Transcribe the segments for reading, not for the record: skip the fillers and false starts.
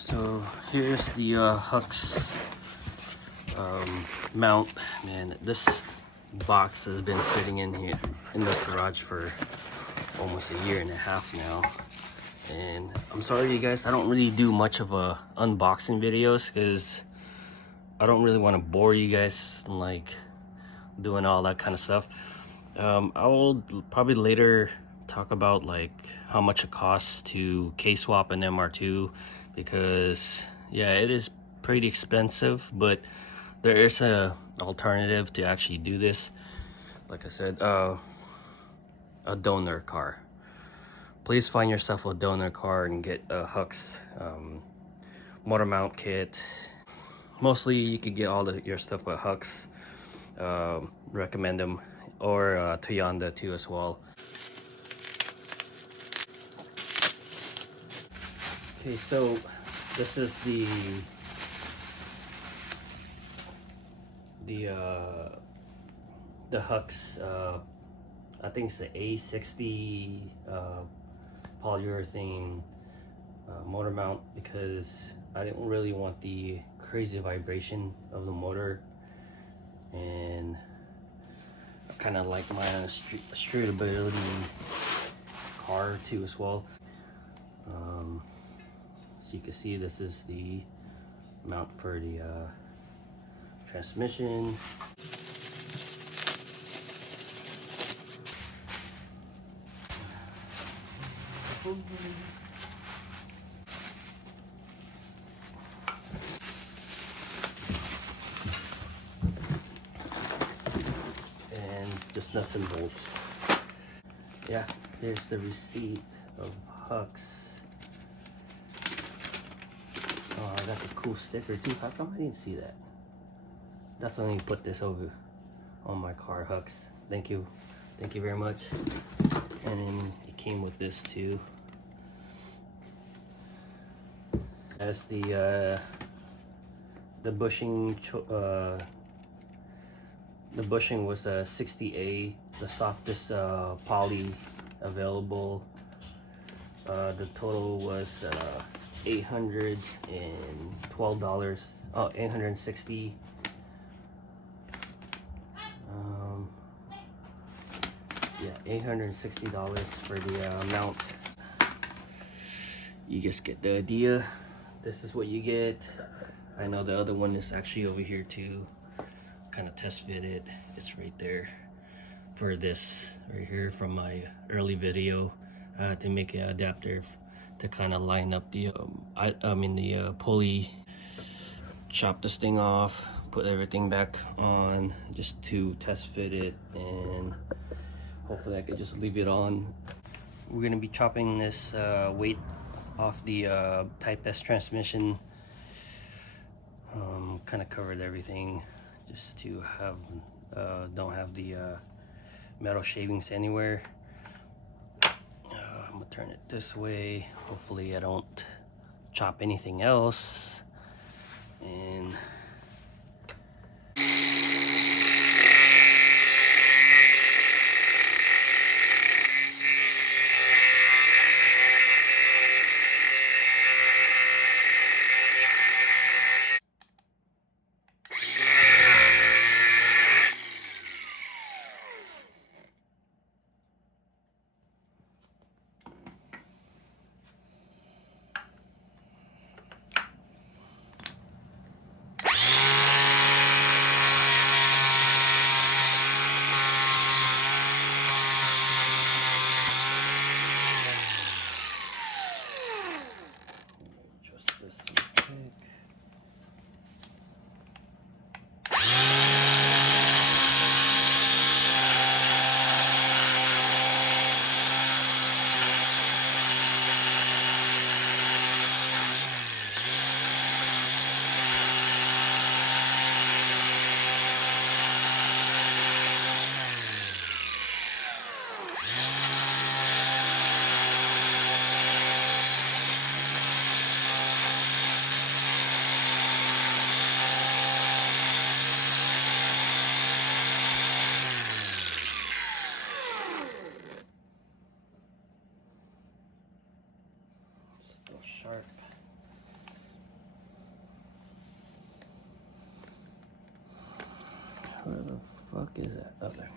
So here's the Hux mount. Man, this box has been sitting in here in this garage for almost a year and a half now. And I'm sorry, you guys, I don't really do much of a unboxing videos because I don't really want to bore you guys like doing all that kind of stuff. I will probably later talk about like how much it costs to K-swap an MR2, because yeah, it is pretty expensive, but there is a alternative to actually do this. Like I said, a donor car. Please find yourself a donor car and get a Hux motor mount kit. Mostly you could get all your stuff with Hux. Recommend them, or Toyota too as well. Okay, so this is the Hux. I think it's the A60 polyurethane motor mount, because I didn't really want the crazy vibration of the motor, and I kind of like mine on a streetability car too as well. So you can see this is the mount for the transmission. And just nuts and bolts. Yeah, here's the receipt of Hux. Oh, I got the cool sticker too. How come I didn't see that? Definitely put this over on my car, Hux. Thank you very much. And then it came with this too. As the bushing was a 60A, the softest poly available. The total was $812. Oh, $860. Yeah, $860 for the mount. You just get the idea. This is what you get. I know the other one is actually over here too. Kind of test fit it. It's right there for this right here from my early video, to make an adapter to kind of line up the the pulley. Chop this thing off, put everything back on just to test fit it, and hopefully I could just leave it on. We're gonna be chopping this weight off the Type S transmission. Kind of covered everything just to have don't have the metal shavings anywhere. I'm gonna turn it this way. Hopefully I don't chop anything else. And fuck is that? Oh, there.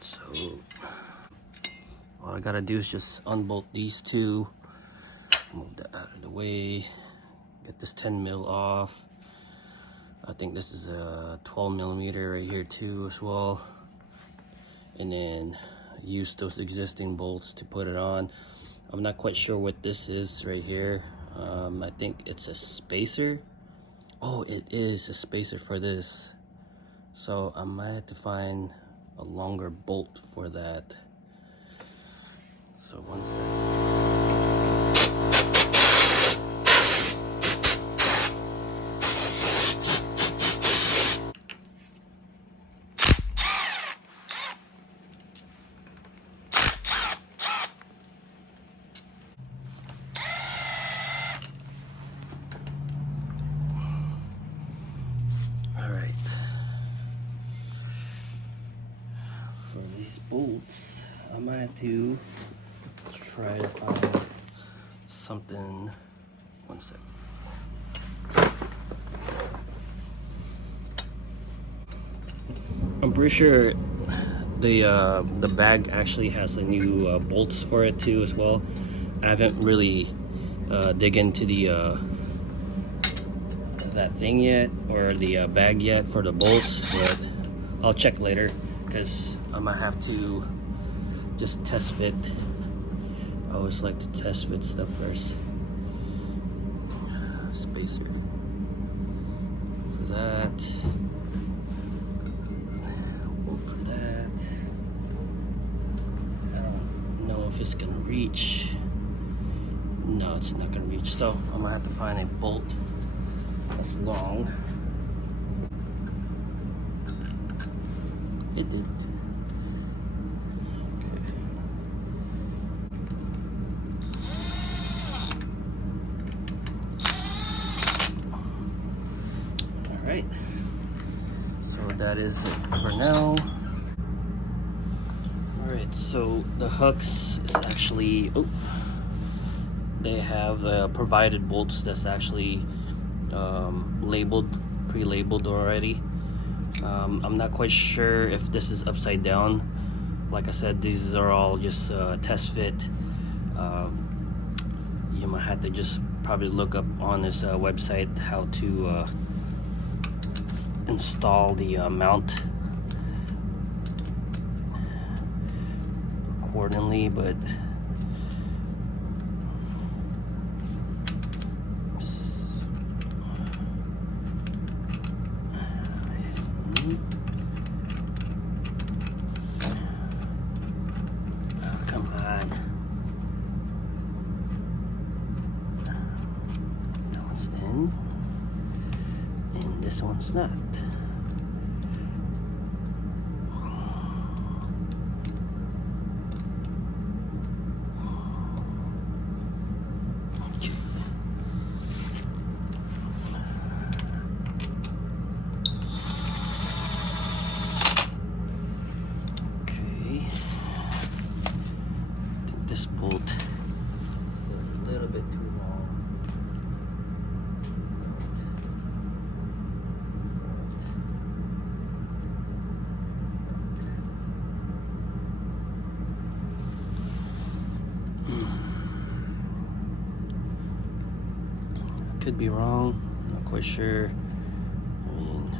So all I gotta do is just unbolt these two, move that out of the way, get this 10 mil off. I think this is a 12 millimeter right here too as well, and then use those existing bolts to put it on. I'm not quite sure what this is right here. I think it's a spacer. Oh, it is a spacer for this, so I might have to find a longer bolt for that. So one second. All right. For these bolts, I might have to try to find something. One sec. I'm pretty sure the bag actually has the new bolts for it too as well. I haven't really dig into the that thing yet, or the bag yet for the bolts, but I'll check later because I might have to just test fit. I always like to test fit stuff first. Spacer for that. Bolt for that. I don't know if it's gonna reach. No, it's not gonna reach. So I'm gonna have to find a bolt that's long. It did. Alright, so that is it for now. Alright, so the hooks is actually, they have provided bolts that's actually labeled, pre-labeled already. I'm not quite sure if this is upside down. Like I said, these are all just test fit. You might have to just probably look up on this website how to install the mount accordingly, but come on, that one's in and this one's not. This bolt is a little bit too long. Could be wrong, not quite sure. I mean,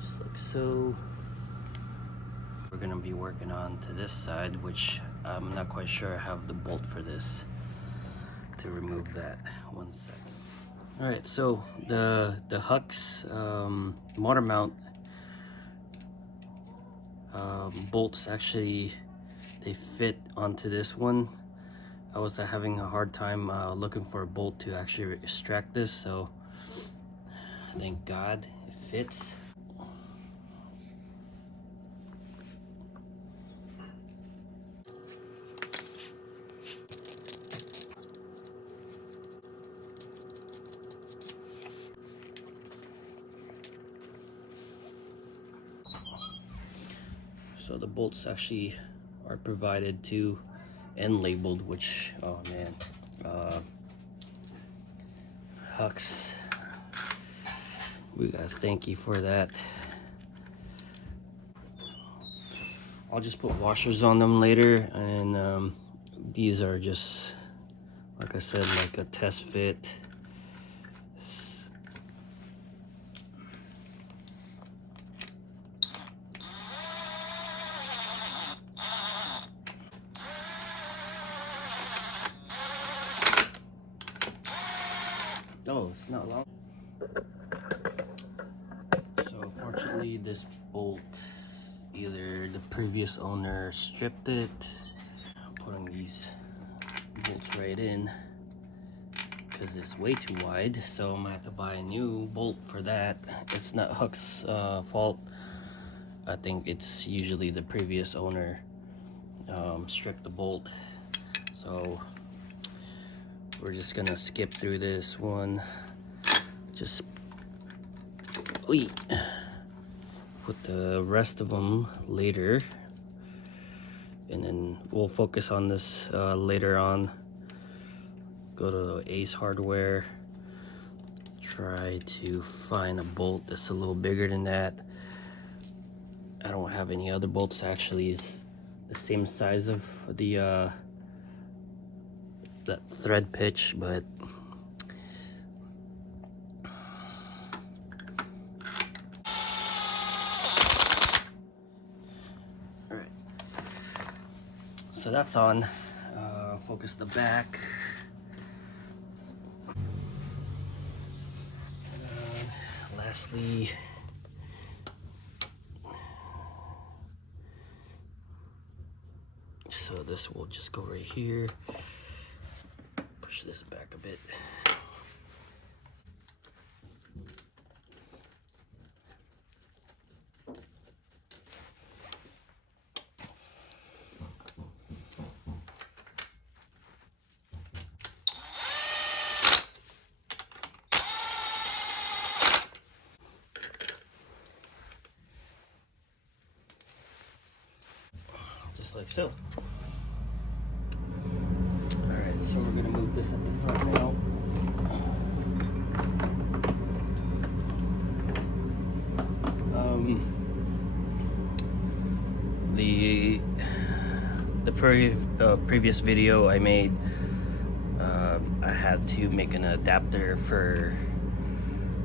just like so. We're gonna be working on to this side, which I'm not quite sure I have the bolt for this to remove that. One second. All right, so the Hux motor mount bolts, actually they fit onto this one. I was having a hard time looking for a bolt to actually extract this, so thank God it fits. So the bolts actually are provided to and labeled, which, oh man, Hux, we gotta thank you for that. I'll just put washers on them later, and these are just, like I said, like a test fit. Oh, it's not long. So fortunately, this bolt, either the previous owner stripped it. I'm putting these bolts right in because it's way too wide, so I'm gonna have to buy a new bolt for that. It's not Huck's fault. I think it's usually the previous owner stripped the bolt. So we're just gonna skip through this one. Just put the rest of them later, and then we'll focus on this later on. Go to Ace Hardware, try to find a bolt that's a little bigger than that. I don't have any other bolts actually is the same size of the that thread pitch, but all right. So that's on. Focus the back. Lastly, so this will just go right here. Push this back a bit. Just like so. Alright, so we're gonna move this at the front now. The previous video I made, I had to make an adapter for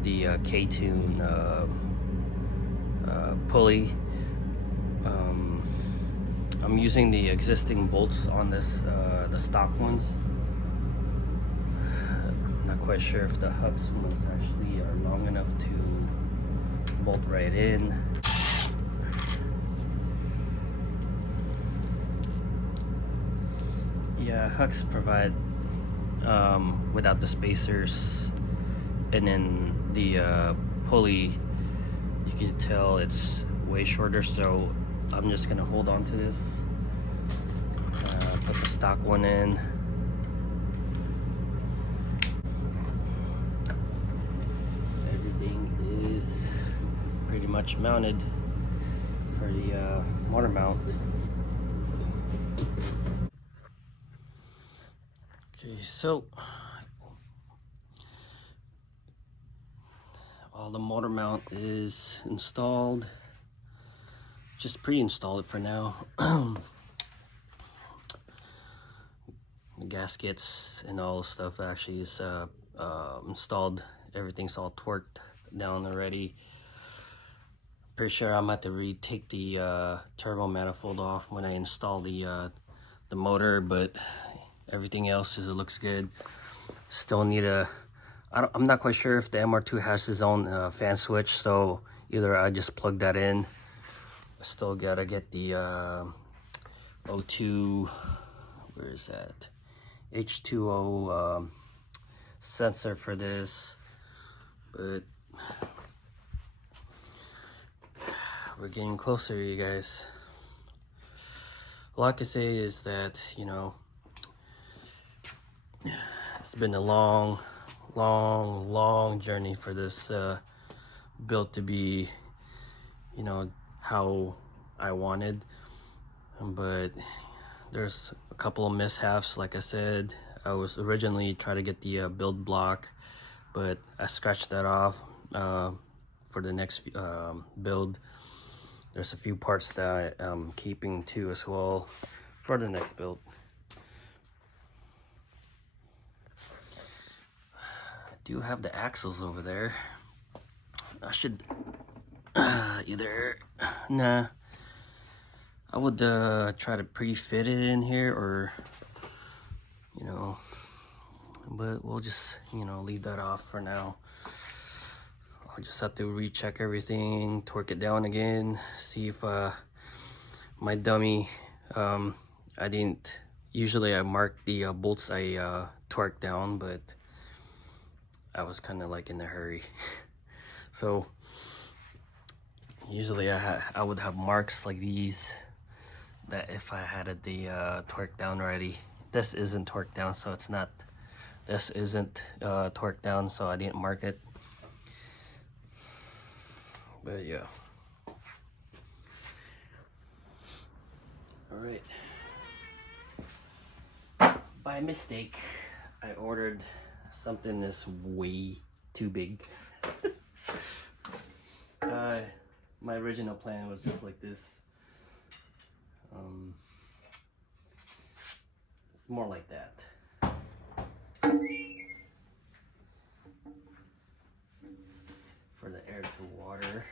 the K24a pulley. I'm using the existing bolts on this, the stock ones. Not quite sure if the Hux ones actually are long enough to bolt right in. Yeah, Hux provide without the spacers, and then the pulley, you can tell it's way shorter, so I'm just gonna hold on to this, put the stock one in. Everything is pretty much mounted for the motor mount. Okay, so all the motor mount is installed. Just pre-installed it for now. The gaskets and all the stuff actually is installed. Everything's all torqued down already. Pretty sure I'm going to have to retake the turbo manifold off when I install the motor, but everything else it looks good. Still need a I'm not quite sure if the MR2 has his own fan switch, so either I just plug that in. I still gotta get the O2, where is that? H2O sensor for this, but we're getting closer, you guys. All I can say is that, you know, it's been a long journey for this build to be, you know, how I wanted. But there's a couple of mishaps. Like I said, I was originally trying to get the build block, but I scratched that off for the next build. There's a few parts that I'm keeping too as well for the next build. I do have the axles over there. I should either, nah, I would try to pre-fit it in here, or, you know, but we'll just, you know, leave that off for now. I'll just have to recheck everything, torque it down again, see if my dummy, I didn't, usually I mark the bolts I torque down, but I was kind of like in a hurry. So usually I would have marks like these, that if I had the torque down already. This isn't torqued down, so it's not, this isn't torqued down, so I didn't mark it. But yeah. All right. By mistake, I ordered something that's way too big. My original plan was just like this. It's more like that. For the air to water.